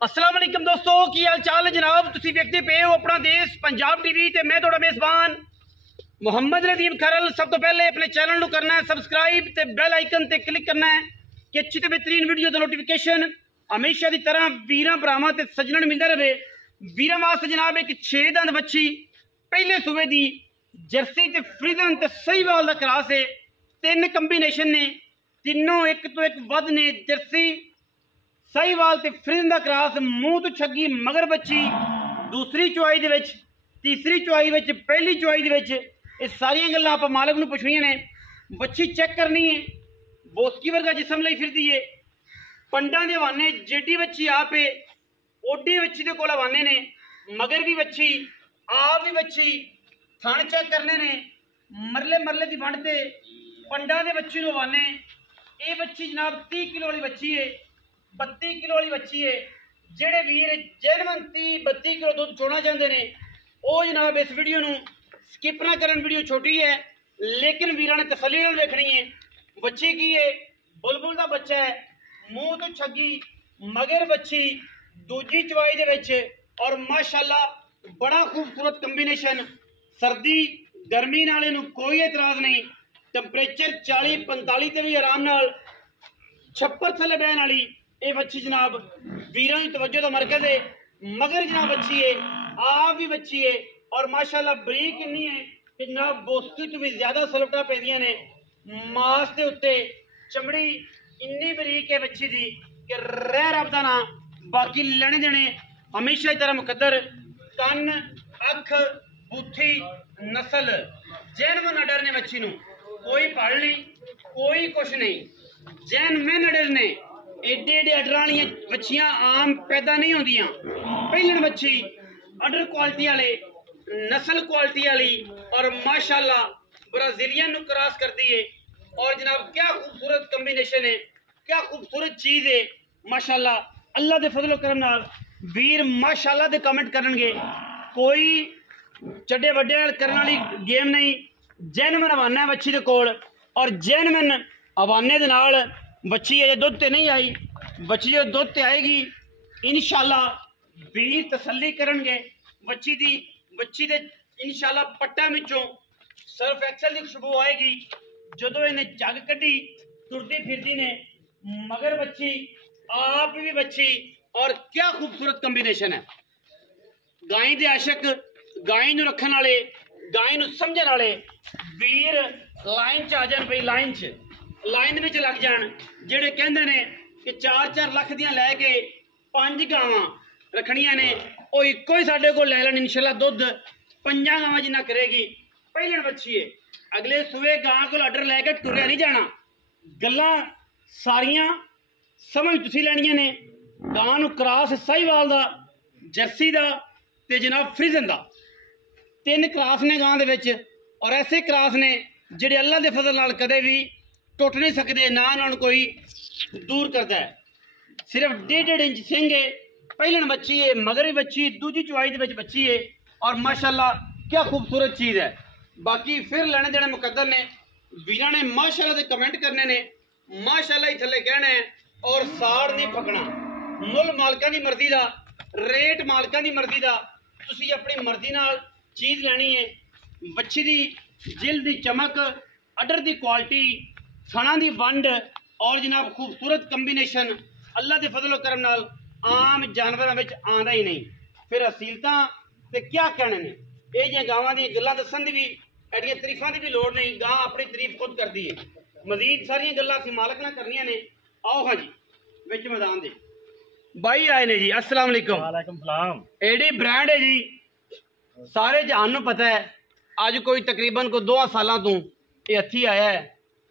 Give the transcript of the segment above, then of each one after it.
अस्सलाम वालेकुम दोस्तों, की हाल चाल है जनाब। तुसी देखते पे हो अपना देश पंजाब टीवी ते मैं थोड़ा मेज़बान मुहम्मद नदीम खरल। सब तो पहले अपने चैनल को करना है सबसक्राइब ते बेल आइकन ते क्लिक करना है कि अच्छी ते बेहतरीन वीडियो दा नोटिफिकेशन हमेशा की तरह वीरां भरावां ते सज्जणां नूं मिलदा रहे। वीरां वास्ते जनाब एक 6 दंद बच्ची पहले सूबे दी जर्सी ते फ्रीजन ते सहीवाल दा क्रॉस है। 3 कंबीनेशन ने, तीनों एक तो एक वध ने। जर्सी सहीवाल ते फ्रीजन दा क्रॉस, मूँह तो छगी मगर बच्ची दूसरी चुआई दे विच, तीसरी चुआई विच, पहली चुआई दे विच। ये सारियां गल्लां आपां मालक नूं पुछणियां ने। बच्ची चेक करनी है, बोसकी वर्गा जिसम लई फिरदी है। पंडां दे हवाने जेडी बच्ची आप है, ओडी बच्ची दे कोल हवाने ने। मगर भी बच्ची, आप भी बच्ची, थण चेक करने ने। मरले मरले दी वंड ते पंडां दे बच्ची नूं हवाने। ये बच्ची जनाब 30 किलो वाली बच्ची है, 32 किलो वाली बच्ची है। जेडे वीर जेनवन 30-32 किलो दूध चोना चाहते हैं वो जनाब इस वीडियो नूं स्किप ना करन। वीडियो छोटी है लेकिन वीरां ने तसल्ली नाल देखनी है। बच्ची की है, बुलबुल का बच्चा है, मूँह तो छगी मगर बच्ची दूजी चवाई दे विच। और माशाअल्लाह बड़ा खूबसूरत कंबीनेशन। सर्दी गर्मी नाल इहनूं कोई एतराज नहीं। टैंपरेचर 40-45 ते भी आराम नाल छप्पर थले बहन वाली ये बच्ची जनाब वीरां की तवज्जो का मरकज है। मगर जनाब बच्ची है, आप भी बच्ची है। और माशाअल्लाह बरीक इन्नी है कि जनाब बोस्की तो भी ज्यादा सलवटा पैंदियां ने। मास के उत्ते चमड़ी इन्नी बरीक है बच्ची दी कि रह रब दा ना बाकी लेने देने हमेशा की तरह मुकद्दर। कन, अख, बूथी, नस्ल जैन में नडर ने बच्ची नूं कोई पढ़ नहीं, कोई कुछ नहीं। जैन में नडर ने एडे एडे अडर वाली बच्चियां आम पैदा नहीं होंदियां। पहलन बच्ची अडर क्वालिटी वाले, नस्ल क्वालिटी वाली और माशाअल्लाह ब्राजीलियन नूं क्रॉस करती है। और जनाब क्या खूबसूरत कंबीनेशन है, क्या खूबसूरत चीज़ है माशाअल्लाह। अल्लाह दे फजलो करम नाल वीर माशाअल्लाह दे कमेंट करनगे। कोई चड्डे वड्डे नाल करने वाली गेम नहीं। जैनमन हवाना है बच्ची दे कोल और जैनमन हवाने दे नाल बच्ची अजे दुध ते नहीं आई। बच्ची जो दुध ते आएगी इंशाअल्लाह वीर तसल्ली करनगे बच्ची दी। बच्ची दे इंशाअल्लाह पट्टा विचों सर्फ एक्सल की खुशबू आएगी जदों इन्हें जग कड्डी तुरदी फिरदी ने। मगर बच्ची, आप भी बच्ची, और क्या खूबसूरत कंबीनेशन है। गाय दे आशक, गाय नूं रखण वाले, गाय नूं समझण वाले वीर लाइन च आ जाण। भाई लाइन च, लाइन में लग जान। जेडे कहंदे ने कि 4-4 लाख दियां लैके 5 गावां रखनियां ने, वो इक्को ही साडे कोल लै लैण इंशाअल्लाह। दुध 5 गावां जिन्ना करेगी। पहलण बच्ची है, अगले सुबह गां कोल आर्डर लैके टुरिया नहीं जाना। गल्लां सारियां समझ तुसीं लैणियां ने। गां नूं क्रॉस साहीवाल दा, जर्सी दा ते जनाब फ्रीजन दा 3 क्रॉस ने गां दे विच। और ऐसे क्रॉस ने जिहड़े अल्लाह दे फजल नाल कदे भी टुट नहीं सकते, ना उन्होंने कोई दूर करता है। सिर्फ 1.5 इंच सिंह है। पहलन बच्ची है, मगर भी बच्ची, दूजी चुआई दे बच्ची है। और माशाअल्लाह क्या खूबसूरत चीज़ है। बाकी फिर लेने देने मुकद्दर ने। वीरां ने माशाअल्लाह दे कमेंट करने ने, माशाअल्लाह ही थले कहना है। और साड़ नहीं फकना। मुल मालकां दी मर्जी दा, रेट मालकां दी मर्जी दा। तुसीं अपनी मर्जी नाल चीज़ लैनी है। बच्ची दी जिल्द दी चमक, अडर दी क्वालिटी, थणा दी वंड और जनाब खूबसूरत कंबीनेशन अल्लाह के फजलो करम नाल आम जानवरों में आंदा ही नहीं। फिर असीलता ते क्या कहने ने। ये जिहियां गावां दी गल्लां दस्सण दी भी, एडियां तरीफां दी भी लोड़ नहीं। गां अपनी तरीफ खुद करती है। मजीद सारियां गल्लां असीं मालक नाल करनियां ने। आओ हाँ जी विच मैदान दे भाई आए ने जी। अस्सलाम वालेकुम। वालेकुम सलाम। एडी ब्रांड है जी, सारे जहान नूं पता है। अज कोई तकरीबन को 2 सालों तो ये हथी आया है।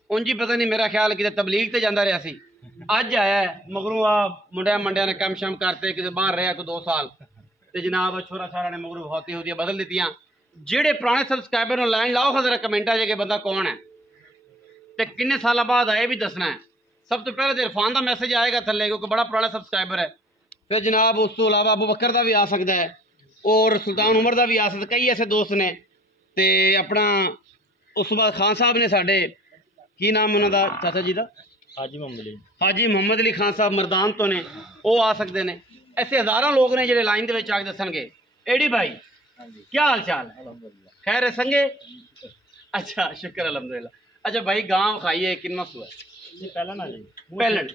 उंजी पता नहीं, मेरा ख्याल कि तबलीग ते जांदा रहा सी। अज आया है मगरों आ मुंडिया मंडिया ने कम शम करते कि बाहर रहा कोई 2 साल ते जनाब छोरा छारा ने मगरों होती होती बदल दित्तियां। जेडे पुराने सबसक्राइबर लाइन लाओ खजरा कमेंटा च कि बंदा कौन है ते किन्ने साल बाद आए भी दसना है। सब तो पहले तो इरफान का मैसेज आएगा थले क्योंकि बड़ा पुराना सबसक्राइबर है। फिर जनाब उस तो अलावा अबू बकर का भी आ सकता है और सुल्तान उमर का भी आ सकता। कई ऐसे दोस्त ने ते अपना उस बाद खान साहब ने साडे की नाम उन्होंने चाचा जी का हाजी मोहम्मद अली, हाजी मोहम्मद अली खान साहब मरदान तो ने, वो आ सकते हैं। ऐसे हज़ारों लोग ने जो लाइन के आके दसणगे। एडी भाई क्या हाल चाल है? खैर है संगे? अच्छा शुक्र अलहमदुलिल्लाह। अच्छा भाई गांव खाइए कितना सु है? पहलन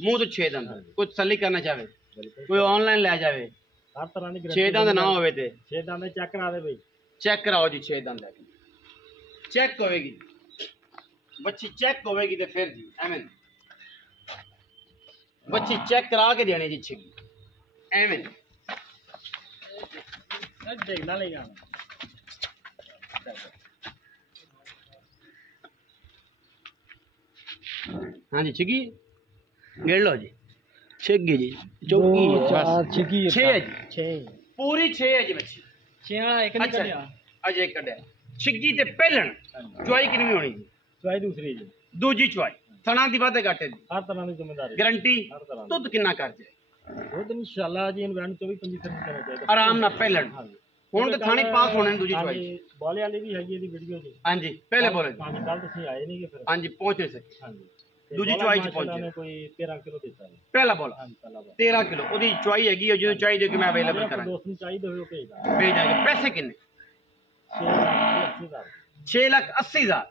मुँह तो 6 दंद कुछ तसल्ली करना चाहे कोई ऑनलाइन ले जाए हर तरह की 6 दंद ना हो 6 दंद चेक करा दे भाई। चेक कराओ जी 6 दंद चेक होएगी बच्ची चेक होएगी तो फिर जी एवं बच्ची चेक करा के देनी जी छिगी एवं देखना लेगा। हाँ जी छिगी गिर लो जी छिगी जी चौकी छिगी 6 है जी 6 पूरी 6 है जी बच्ची 6 एक नहीं अच्छा करिया अज एक कढ़िया छिगी ते पहलन चुआई कितनी होनी जी? चॉइस दूसरी जी दूजी चुआई थना दी बातें घाटे दी हर तरह की जिम्मेदारी गारंटी हर तरह दुध कितना कर जाए वो तो इंशाल्लाह जी इन्वेंट 24-25 करना चाहिए आराम ना पहलन ਹੁਣ ਤੇ ਥਾਣੀ ਪਾਸ ਹੋਣੇ ਨੇ ਦੂਜੀ ਚੁਆਈ ਬਾਲੇ ਵਾਲੀ ਵੀ ਹੈਗੀ ਇਹਦੀ ਵੀਡੀਓ ਜੀ। ਹਾਂਜੀ ਪਹਿਲੇ ਬੋਲੇ ਹਾਂਜੀ ਕੱਲ ਤੁਸੀਂ ਆਏ ਨਹੀਂ ਕਿ ਫਿਰ ਹਾਂਜੀ ਪਹੁੰਚ ਨਹੀਂ ਸਕੇ ਹਾਂਜੀ ਦੂਜੀ ਚੁਆਈ ਚ ਪਹੁੰਚੇ ਨੇ ਕੋਈ 13 ਕਿਲੋ ਦਿੱਤਾ ਜੀ। ਪਹਿਲਾ ਬੋਲ ਹਾਂਜੀ ਪਹਿਲਾ ਬਾਲ 13 ਕਿਲੋ ਉਹਦੀ ਚੁਆਈ ਹੈਗੀ ਉਹ ਜਦੋਂ ਚਾਹੀਦੀ ਕਿ ਮੈਂ ਅਵੇਲੇਬਲ ਕਰਾਂ ਦੋਸਤ ਨੂੰ ਚਾਹੀਦੇ ਹੋਏ ਉਹ ਭੇਜਦਾ ਭੇਜ ਦਾਂਗੇ ਪੈਸੇ ਕਿੰਨੇ 6,80,000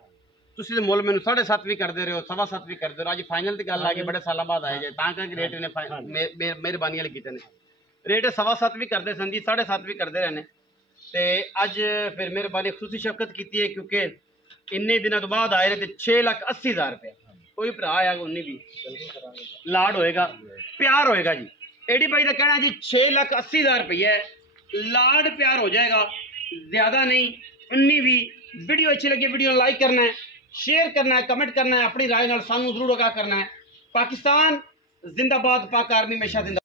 ਤੁਸੀਂ ਤੇ ਮੁੱਲ ਮੈਨੂੰ 7.5 ਵੀ ਕਰਦੇ ਰਹੇ ਹੋ 7.5 ਵੀ ਕਰਦੇ ਰਹੋ ਅੱਜ ਫਾਈਨਲ ਦੀ ਗੱਲ ਆ ਗਈ ਬੜੇ ਸਾਲਾਂ ਬਾਅਦ ਆਏ ਜੇ ਤਾਂ ਕਰਕੇ ਰੇਟ ਨੇ ਮਿਹਰਬਾਨੀ ਵਾਲੇ ਕੀਤੇ ਨੇ ਰੇਟ 7.5 ਵੀ ਕਰਦੇ ਸਨ ਜੀ 7.5 ਵੀ ਕਰਦੇ ਰਹੇ ਨੇ ਤੇ ਅੱਜ ਫਿਰ ਮਿਹਰਬਾਨੀ ਖੁਸ਼ੀ ਸ਼ਫਕਤ ਕੀਤੀ ਹੈ ਕਿਉਂਕਿ ਇੰਨੇ ਦਿਨਾਂ ਤੋਂ ਬਾਅਦ ਆਏ ਨੇ ਤੇ 6,80,000 ਰੁਪਏ ਕੋਈ ਭਰਾ ਆਇਆ ਉਨੀ ਵੀ ਲਾਡ ਹੋਏਗਾ ਪਿਆਰ ਹੋਏਗਾ ਜੀ। एडी भाई का कहना जी 6,80,000 रुपये लाड प्यार हो जाएगा ज्यादा नहीं उन्नी भी। वीडियो अच्छी लगी वीडियो लाइक करना है शेयर करना है कमेंट करना है अपनी राय नाल सानू जरूर आगाह करना है। पाकिस्तान जिंदाबाद पाक आर्मी हमेशा जिंदा।